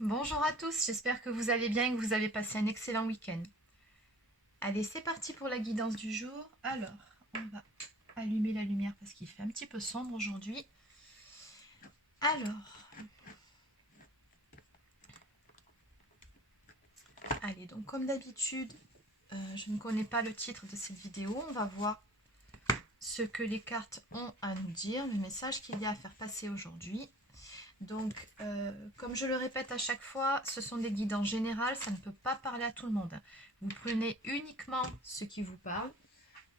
Bonjour à tous, j'espère que vous allez bien et que vous avez passé un excellent week-end. Allez, c'est parti pour la guidance du jour. Alors, on va allumer la lumière parce qu'il fait un petit peu sombre aujourd'hui. Alors, allez, donc comme d'habitude, je ne connais pas le titre de cette vidéo. On va voir ce que les cartes ont à nous dire, le message qu'il y a à faire passer aujourd'hui. Donc, comme je le répète à chaque fois, ce sont des guidances générales, ça ne peut pas parler à tout le monde. Vous prenez uniquement ce qui vous parle,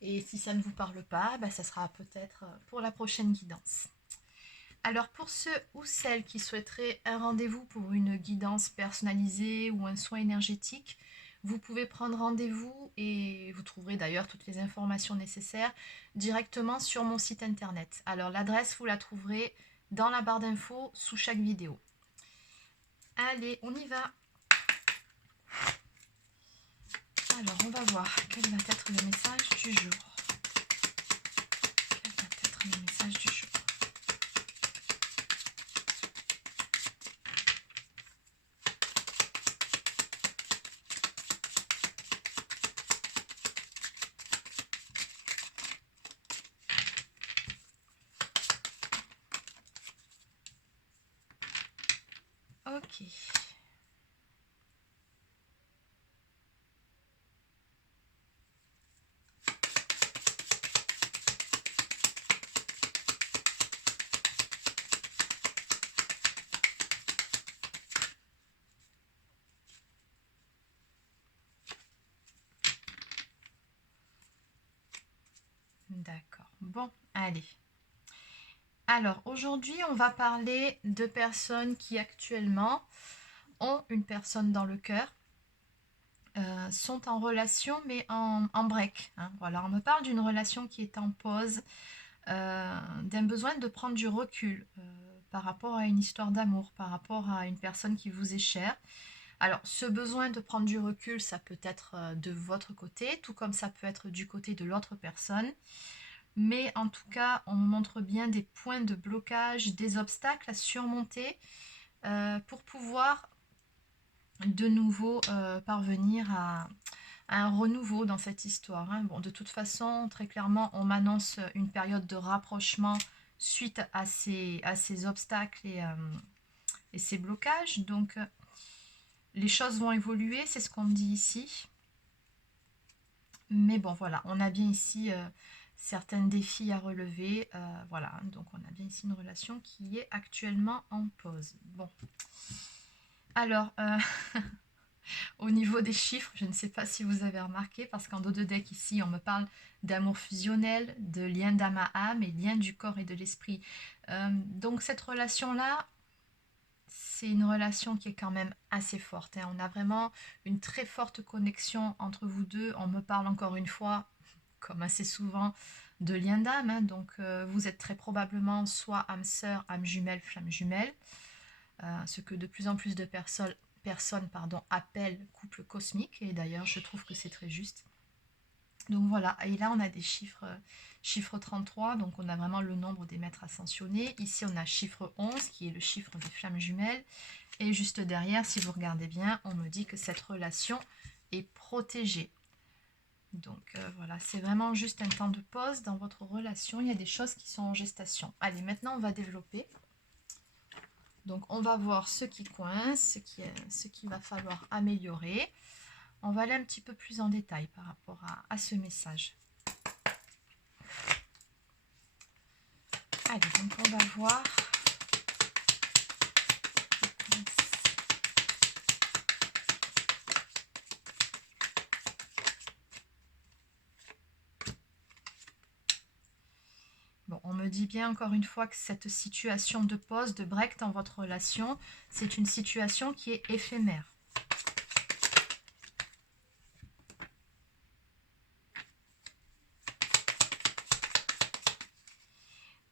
et si ça ne vous parle pas, ça sera peut-être pour la prochaine guidance. Alors, pour ceux ou celles qui souhaiteraient un rendez-vous pour une guidance personnalisée ou un soin énergétique, vous pouvez prendre rendez-vous et vous trouverez d'ailleurs toutes les informations nécessaires directement sur mon site internet. Alors, l'adresse, vous la trouverez dans la barre d'infos sous chaque vidéo. Allez, on y va. Alors, on va voir quel va être le message du jour. Quel va être le message du jour? Ok. D'accord. Bon, allez. Alors, aujourd'hui, on va parler de personnes qui actuellement ont une personne dans le cœur, sont en relation mais en break, hein. Voilà, on me parle d'une relation qui est en pause, d'un besoin de prendre du recul par rapport à une histoire d'amour, par rapport à une personne qui vous est chère. Alors, ce besoin de prendre du recul, ça peut être de votre côté, tout comme ça peut être du côté de l'autre personne. Mais en tout cas, on me montre bien des points de blocage, des obstacles à surmonter pour pouvoir de nouveau parvenir à un renouveau dans cette histoire, hein. Bon, de toute façon, très clairement, on m'annonce une période de rapprochement suite à ces obstacles et ces blocages. Donc, les choses vont évoluer, c'est ce qu'on me dit ici. Mais bon, voilà, on a bien ici certains défis à relever. Voilà, donc on a bien ici une relation qui est actuellement en pause. Bon, alors, au niveau des chiffres, je ne sais pas si vous avez remarqué, parce qu'en dos de deck ici, on me parle d'amour fusionnel, de lien d'âme à âme et lien du corps et de l'esprit. Donc cette relation-là, c'est une relation qui est quand même assez forte, hein. On a vraiment une très forte connexion entre vous deux. On me parle encore une fois, comme assez souvent, de lien d'âme, hein. Donc vous êtes très probablement soit âme sœur, âme jumelle, flamme jumelle, ce que de plus en plus de personnes appellent couple cosmique. Et d'ailleurs, je trouve que c'est très juste. Donc voilà, et là on a des chiffre 33, donc on a vraiment le nombre des maîtres ascensionnés. Ici on a chiffre 11 qui est le chiffre des flammes jumelles. Et juste derrière, si vous regardez bien, on me dit que cette relation est protégée. Donc voilà, c'est vraiment juste un temps de pause dans votre relation. Il y a des choses qui sont en gestation. Allez, maintenant on va développer. Donc on va voir ce qui coince, ce qu'il va falloir améliorer. On va aller un petit peu plus en détail par rapport à ce message. Allez, donc on va voir. Bon, on me dit bien encore une fois que cette situation de pause, de break dans votre relation, c'est une situation qui est éphémère.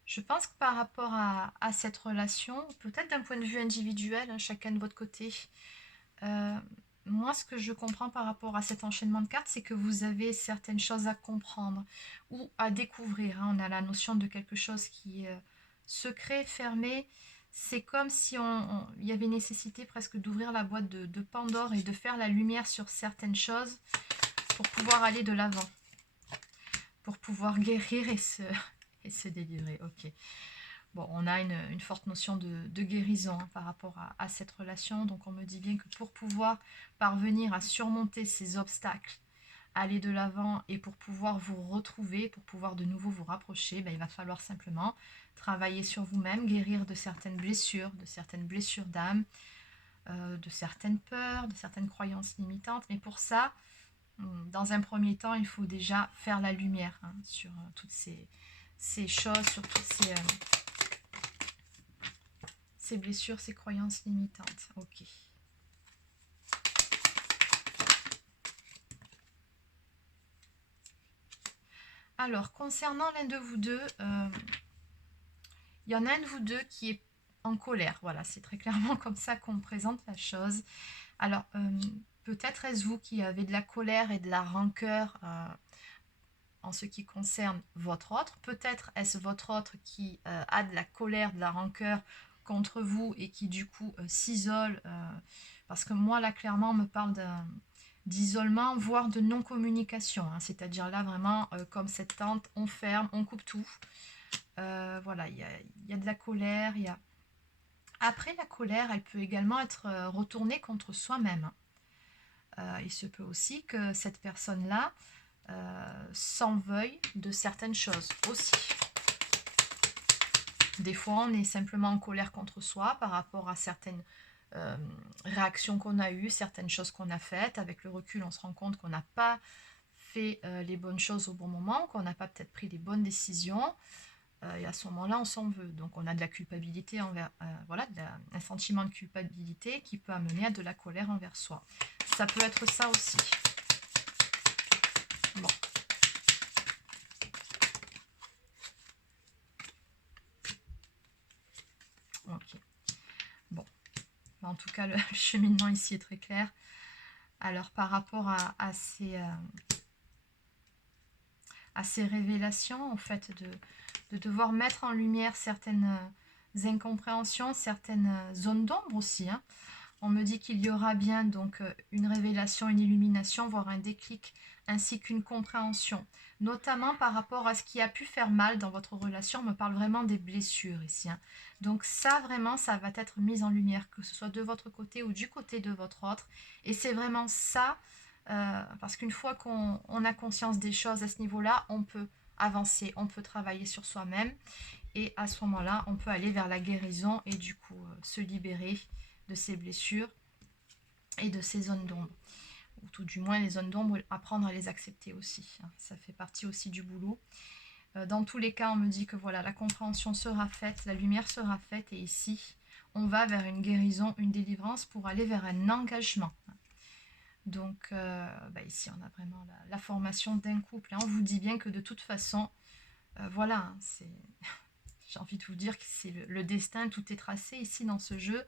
Je pense que par rapport à cette relation, peut-être d'un point de vue individuel, hein, chacun de votre côté, moi ce que je comprends par rapport à cet enchaînement de cartes, c'est que vous avez certaines choses à comprendre ou à découvrir, hein. On a la notion de quelque chose qui est secret, fermé. c'est comme si il y avait nécessité presque d'ouvrir la boîte de Pandore et de faire la lumière sur certaines choses pour pouvoir aller de l'avant, pour pouvoir guérir et se délivrer. Ok. Bon, on a une forte notion de guérison hein, par rapport à cette relation. Donc on me dit bien que pour pouvoir parvenir à surmonter ces obstacles, aller de l'avant et pour pouvoir vous retrouver, pour pouvoir de nouveau vous rapprocher, ben, il va falloir simplement travailler sur vous-même, guérir de certaines blessures d'âme, de certaines peurs, de certaines croyances limitantes. Mais pour ça, dans un premier temps, il faut déjà faire la lumière hein, sur toutes ces choses, sur toutes ces blessures, ces croyances limitantes. Ok. Alors, concernant l'un de vous deux, il y en a un de vous deux qui est en colère. Voilà, c'est très clairement comme ça qu'on présente la chose. Alors, peut-être est-ce vous qui avez de la colère et de la rancœur en ce qui concerne votre autre. Peut-être est-ce votre autre qui a de la colère, de la rancœur contre vous et qui du coup s'isole. Parce que moi, là, clairement, on me parle d'isolement, voire de non-communication. Hein, c'est-à-dire là, vraiment, comme cette tante, on ferme, on coupe tout. Voilà, il y a de la colère. Après, la colère, elle peut également être retournée contre soi-même. Il se peut aussi que cette personne-là s'en veuille de certaines choses aussi. Des fois, on est simplement en colère contre soi par rapport à certaines réactions qu'on a eues, certaines choses qu'on a faites. Avec le recul, on se rend compte qu'on n'a pas fait les bonnes choses au bon moment, qu'on n'a pas peut-être pris les bonnes décisions. Et à ce moment-là, on s'en veut. Donc, on a de la culpabilité envers... voilà, un sentiment de culpabilité qui peut amener à de la colère envers soi. Ça peut être ça aussi. Bon. Ok. Bon. En tout cas, le cheminement ici est très clair. Alors, par rapport à ces révélations, en fait, de devoir mettre en lumière certaines incompréhensions, certaines zones d'ombre aussi. Hein. On me dit qu'il y aura bien donc une révélation, une illumination, voire un déclic, ainsi qu'une compréhension, notamment par rapport à ce qui a pu faire mal dans votre relation. On me parle vraiment des blessures ici. Hein. Donc ça, vraiment, ça va être mis en lumière, que ce soit de votre côté ou du côté de votre autre. Et c'est vraiment ça, parce qu'une fois qu'on a conscience des choses à ce niveau-là, on peut avancer, on peut travailler sur soi-même. Et à ce moment-là, on peut aller vers la guérison et du coup se libérer de ces blessures et de ces zones d'ombre. Ou tout du moins les zones d'ombre, apprendre à les accepter aussi. Hein. Ça fait partie aussi du boulot. Dans tous les cas, on me dit que voilà, la compréhension sera faite, la lumière sera faite. Et ici, on va vers une guérison, une délivrance pour aller vers un engagement. Donc ici, on a vraiment la formation d'un couple. Hein. On vous dit bien que de toute façon, voilà, hein, c'est... J'ai envie de vous dire que c'est le destin, tout est tracé ici dans ce jeu.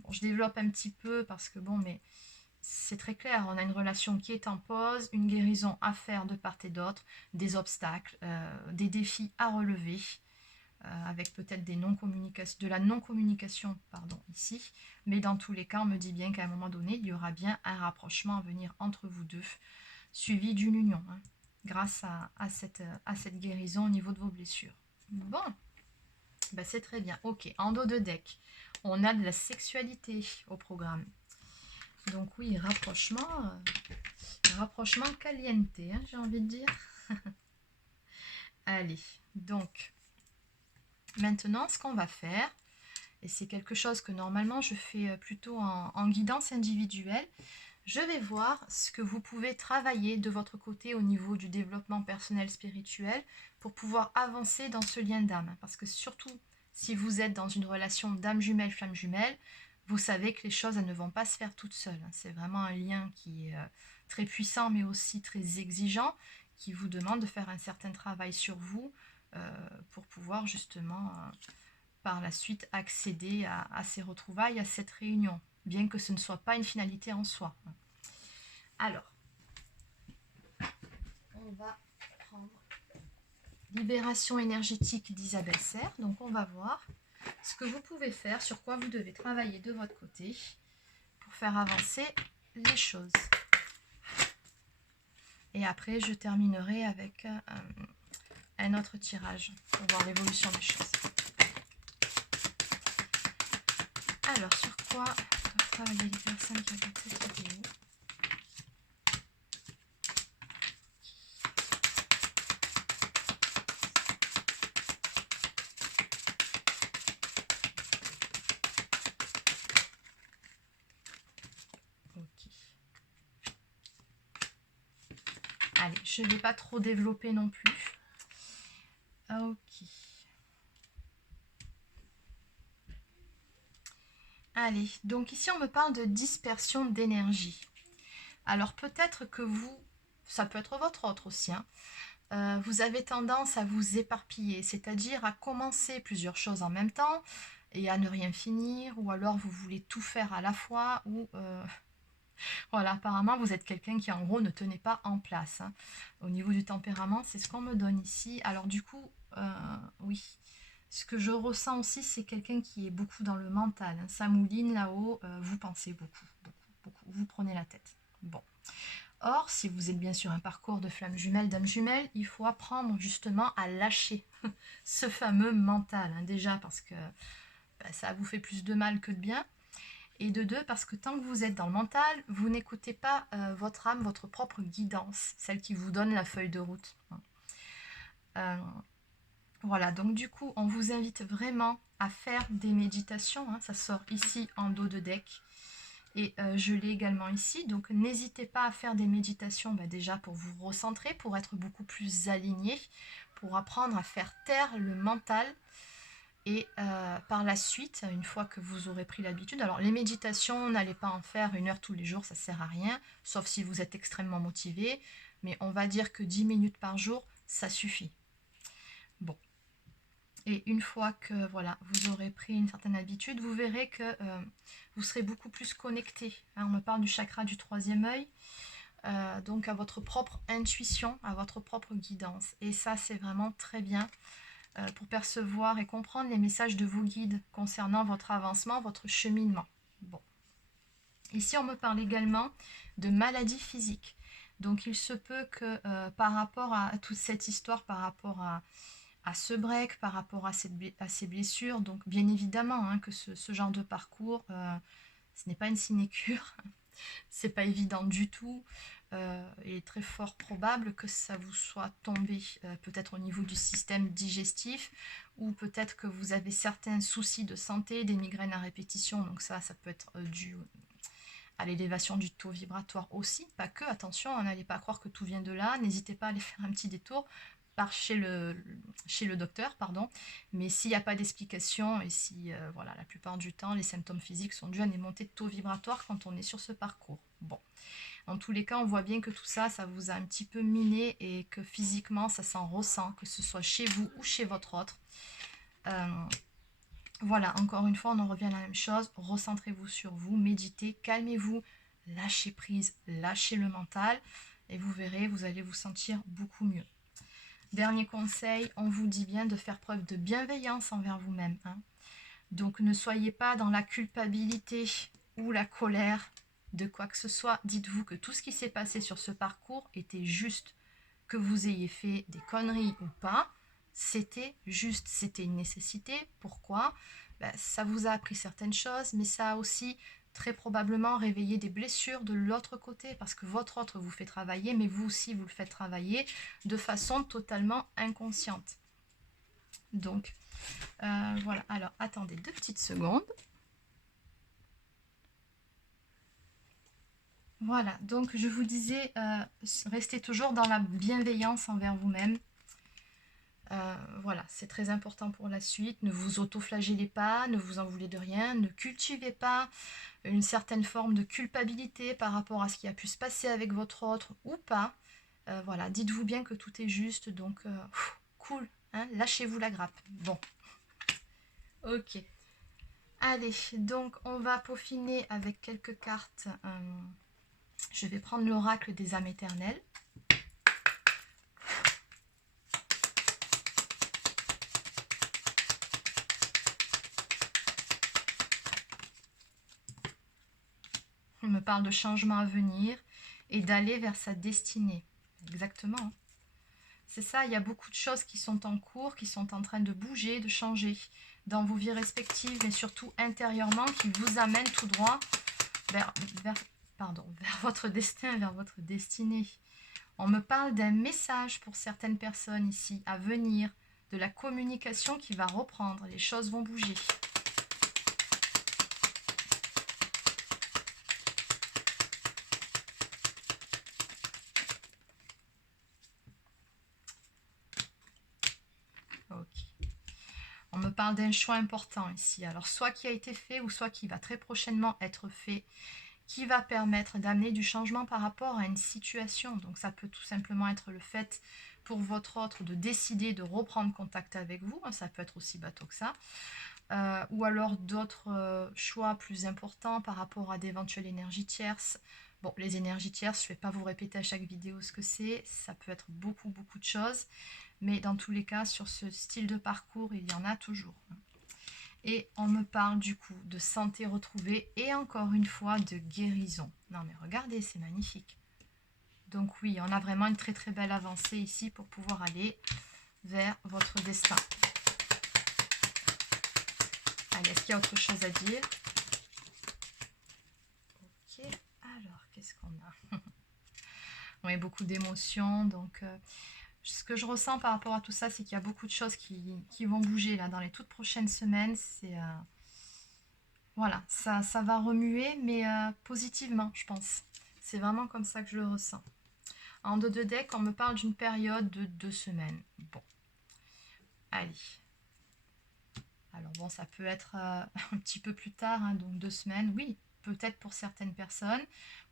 Bon, je développe un petit peu parce que bon, mais c'est très clair. On a une relation qui est en pause, une guérison à faire de part et d'autre, des obstacles, des défis à relever, avec peut-être de la non-communication, pardon, ici. Mais dans tous les cas, on me dit bien qu'à un moment donné, il y aura bien un rapprochement à venir entre vous deux, suivi d'une union, hein, grâce à cette guérison au niveau de vos blessures. Bon. Bah, c'est très bien. Ok, en dos de deck, on a de la sexualité au programme. Donc oui, rapprochement caliente, hein, j'ai envie de dire. Allez, donc, maintenant, ce qu'on va faire, et c'est quelque chose que normalement je fais plutôt en guidance individuelle, je vais voir ce que vous pouvez travailler de votre côté au niveau du développement personnel spirituel pour pouvoir avancer dans ce lien d'âme. Parce que surtout, si vous êtes dans une relation d'âme jumelle, flamme jumelle, vous savez que les choses elles ne vont pas se faire toutes seules. C'est vraiment un lien qui est très puissant mais aussi très exigeant, qui vous demande de faire un certain travail sur vous pour pouvoir justement par la suite accéder à ces retrouvailles, à cette réunion, bien que ce ne soit pas une finalité en soi. Alors, on va prendre Libération énergétique d'Isabelle Serre. Donc on va voir ce que vous pouvez faire, sur quoi vous devez travailler de votre côté pour faire avancer les choses. Et après, je terminerai avec un autre tirage pour voir l'évolution des choses. Alors, sur quoi doivent travailler les personnes qui regardent cette vidéo? Ok. Allez, je ne vais pas trop développer non plus. Ok. Allez, donc ici on me parle de dispersion d'énergie. Alors peut-être que vous, ça peut être votre autre aussi, hein, vous avez tendance à vous éparpiller, c'est-à-dire à commencer plusieurs choses en même temps et à ne rien finir, ou alors vous voulez tout faire à la fois, ou voilà, apparemment vous êtes quelqu'un qui en gros ne tenait pas en place, hein. Au niveau du tempérament, c'est ce qu'on me donne ici. Alors du coup, oui, ce que je ressens aussi, c'est quelqu'un qui est beaucoup dans le mental, hein. Ça mouline là-haut, vous pensez beaucoup, beaucoup, beaucoup, vous prenez la tête. Bon. Or, si vous êtes bien sur un parcours de flamme jumelle, d'âme jumelle, il faut apprendre justement à lâcher ce fameux mental, hein. Déjà parce que ça vous fait plus de mal que de bien. Et de deux, parce que tant que vous êtes dans le mental, vous n'écoutez pas votre âme, votre propre guidance, celle qui vous donne la feuille de route. Voilà, donc du coup, on vous invite vraiment à faire des méditations, hein. Ça sort ici en dos de deck. Et je l'ai également ici, donc n'hésitez pas à faire des méditations déjà pour vous recentrer, pour être beaucoup plus aligné, pour apprendre à faire taire le mental. Et par la suite, une fois que vous aurez pris l'habitude, alors les méditations, n'allez pas en faire 1 heure tous les jours, ça ne sert à rien, sauf si vous êtes extrêmement motivé, mais on va dire que 10 minutes par jour, ça suffit. Bon. Et une fois que voilà, vous aurez pris une certaine habitude, vous verrez que vous serez beaucoup plus connecté, hein. On me parle du chakra du 3e œil, donc à votre propre intuition, à votre propre guidance. Et ça, c'est vraiment très bien pour percevoir et comprendre les messages de vos guides concernant votre avancement, votre cheminement. Bon. Ici, on me parle également de maladies physiques. Donc, il se peut que par rapport à toute cette histoire, par rapport à ce break, par rapport à ces blessures, donc bien évidemment hein, que ce genre de parcours, ce n'est pas une sinécure, c'est pas évident du tout. Il est très fort probable que ça vous soit tombé peut-être au niveau du système digestif, ou peut-être que vous avez certains soucis de santé, des migraines à répétition, donc ça peut être dû à l'élévation du taux vibratoire aussi, pas que, attention, n'allez pas croire que tout vient de là, n'hésitez pas à aller faire un petit détour chez le docteur, pardon. Mais s'il n'y a pas d'explication, et si voilà, la plupart du temps les symptômes physiques sont dus à des montées de taux vibratoires quand on est sur ce parcours. Bon, en tous les cas, on voit bien que tout ça, ça vous a un petit peu miné, et que physiquement ça s'en ressent, que ce soit chez vous ou chez votre autre. Voilà, encore une fois, on en revient à la même chose. Recentrez-vous sur vous, méditez, calmez-vous, lâchez prise, lâchez le mental, et vous verrez, vous allez vous sentir beaucoup mieux. Dernier conseil, on vous dit bien de faire preuve de bienveillance envers vous-même, hein. Donc ne soyez pas dans la culpabilité ou la colère de quoi que ce soit. Dites-vous que tout ce qui s'est passé sur ce parcours était juste. Que vous ayez fait des conneries ou pas, c'était juste, c'était une nécessité. Pourquoi ? Ça vous a appris certaines choses, mais ça a aussi très probablement réveillé des blessures de l'autre côté, parce que votre autre vous fait travailler, mais vous aussi vous le faites travailler de façon totalement inconsciente. Donc, voilà. Alors, attendez 2 petites secondes. Voilà, donc je vous disais, restez toujours dans la bienveillance envers vous-même. Voilà, c'est très important pour la suite. Ne vous auto-flagellez pas, ne vous en voulez de rien, ne cultivez pas une certaine forme de culpabilité par rapport à ce qui a pu se passer avec votre autre ou pas. Voilà, dites-vous bien que tout est juste, donc cool, hein, lâchez-vous la grappe. Bon, ok. Allez, donc on va peaufiner avec quelques cartes. Je vais prendre l'oracle des âmes éternelles. On me parle de changement à venir et d'aller vers sa destinée. Exactement. Hein. C'est ça, il y a beaucoup de choses qui sont en cours, qui sont en train de bouger, de changer dans vos vies respectives, mais surtout intérieurement, qui vous amènent tout droit vers votre destin, vers votre destinée. On me parle d'un message pour certaines personnes ici à venir, de la communication qui va reprendre, les choses vont bouger. Ok. On me parle d'un choix important ici. Alors, soit qui a été fait ou soit qui va très prochainement être fait, qui va permettre d'amener du changement par rapport à une situation. Donc, ça peut tout simplement être le fait pour votre autre de décider de reprendre contact avec vous. Ça peut être aussi bateau que ça. Ou alors d'autres choix plus importants par rapport à d'éventuelles énergies tierces. Bon, les énergies tierces, je ne vais pas vous répéter à chaque vidéo ce que c'est. Ça peut être beaucoup, beaucoup de choses. Mais dans tous les cas, sur ce style de parcours, il y en a toujours. Et on me parle du coup de santé retrouvée et encore une fois de guérison. Non mais regardez, c'est magnifique. Donc oui, on a vraiment une très très belle avancée ici pour pouvoir aller vers votre destin. Allez, est-ce qu'il y a autre chose à dire? Ok, alors qu'est-ce qu'on a? On a beaucoup d'émotions, donc... ce que je ressens par rapport à tout ça, c'est qu'il y a beaucoup de choses qui vont bouger là dans les toutes prochaines semaines. C'est voilà, ça va remuer, mais positivement, je pense. C'est vraiment comme ça que je le ressens. En dos de deck, on me parle d'une période de 2 semaines. Bon, allez. Alors bon, ça peut être un petit peu plus tard, hein, donc 2 semaines, oui, peut-être pour certaines personnes.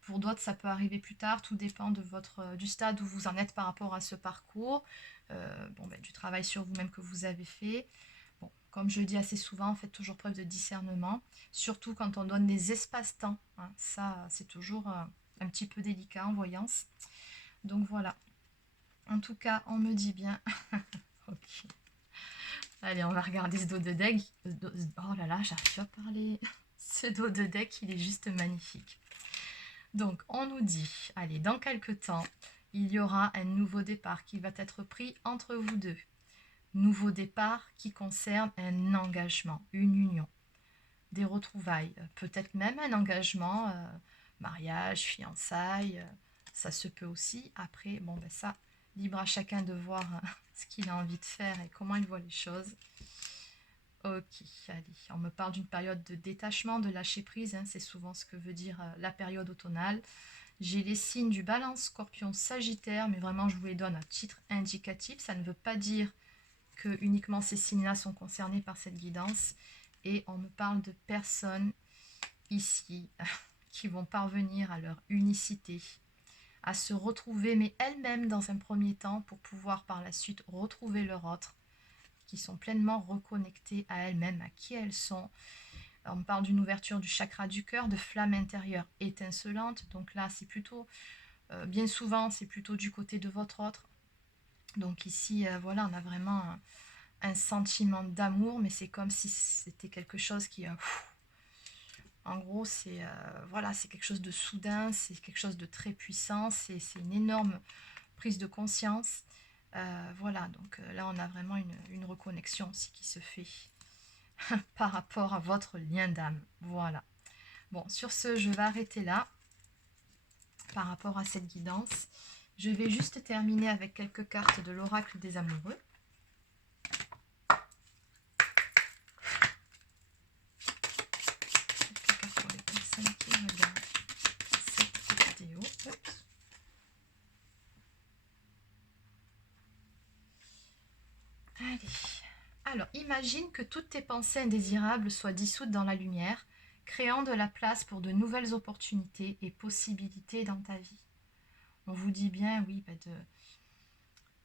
Pour d'autres, ça peut arriver plus tard, tout dépend de du stade où vous en êtes par rapport à ce parcours, du travail sur vous-même que vous avez fait. Bon, comme je le dis assez souvent, faites toujours preuve de discernement, surtout quand on donne des espaces-temps. Hein, ça, c'est toujours un petit peu délicat en voyance. Donc voilà. En tout cas, on me dit bien... ok. Allez, on va regarder ce dos de deck. Oh là là, j'arrive pas à parler. Ce dos de deck, il est juste magnifique. Donc, on nous dit, allez, dans quelques temps, il y aura un nouveau départ qui va être pris entre vous deux. Nouveau départ qui concerne un engagement, une union, des retrouvailles, peut-être même un engagement, mariage, fiançailles, ça se peut aussi. Après, bon, ben ça, libre à chacun de voir ce qu'il a envie de faire et comment il voit les choses. Ok, allez, on me parle d'une période de détachement, de lâcher prise, hein, c'est souvent ce que veut dire la période automnale. J'ai les signes du Balance, Scorpion, Sagittaire, mais vraiment je vous les donne à titre indicatif. Ça ne veut pas dire que uniquement ces signes-là sont concernés par cette guidance. Et on me parle de personnes ici qui vont parvenir à leur unicité, à se retrouver, mais elles-mêmes dans un premier temps, pour pouvoir par la suite retrouver leur autre, qui sont pleinement reconnectées à elles-mêmes, à qui elles sont. On me parle d'une ouverture du chakra du cœur, de flamme intérieure étincelante. Donc là, c'est plutôt, bien souvent, c'est plutôt du côté de votre autre. Donc ici, voilà, on a vraiment un sentiment d'amour, mais c'est comme si c'était quelque chose qui... en gros, c'est voilà, c'est quelque chose de soudain, c'est quelque chose de très puissant, c'est une énorme prise de conscience. Voilà, donc là, on a vraiment une reconnexion aussi qui se fait par rapport à votre lien d'âme. Voilà. Bon, sur ce, je vais arrêter là par rapport à cette guidance. Je vais juste terminer avec quelques cartes de l'oracle des amoureux. Quelques cartes pour les personnes qui regardent cette vidéo. Allez. Alors, imagine que toutes tes pensées indésirables soient dissoutes dans la lumière, créant de la place pour de nouvelles opportunités et possibilités dans ta vie. On vous dit bien, oui, de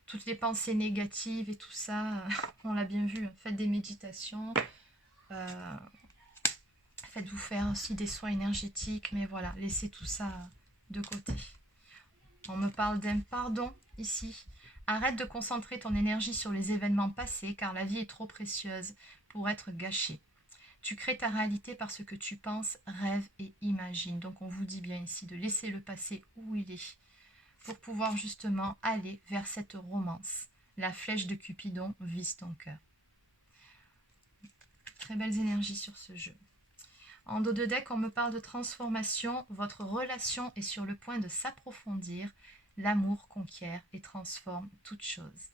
toutes les pensées négatives et tout ça, on l'a bien vu, faites des méditations, faites-vous faire aussi des soins énergétiques, mais voilà, laissez tout ça de côté. On me parle d'un pardon ici. Arrête de concentrer ton énergie sur les événements passés car la vie est trop précieuse pour être gâchée. Tu crées ta réalité parce que tu penses, rêves et imagines. Donc on vous dit bien ici de laisser le passé où il est pour pouvoir justement aller vers cette romance. La flèche de Cupidon vise ton cœur. Très belles énergies sur ce jeu. En dos de deck, on me parle de transformation. Votre relation est sur le point de s'approfondir. L'amour conquiert et transforme toute chose.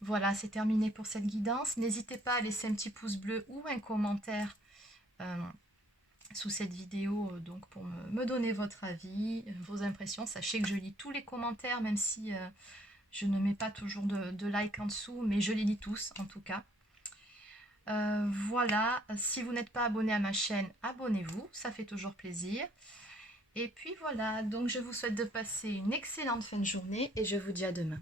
Voilà, c'est terminé pour cette guidance. N'hésitez pas à laisser un petit pouce bleu ou un commentaire sous cette vidéo donc pour me donner votre avis, vos impressions. Sachez que je lis tous les commentaires, même si je ne mets pas toujours de like en dessous, mais je les lis tous en tout cas. Voilà, si vous n'êtes pas abonné à ma chaîne, abonnez-vous, ça fait toujours plaisir. Et puis voilà, donc je vous souhaite de passer une excellente fin de journée et je vous dis à demain.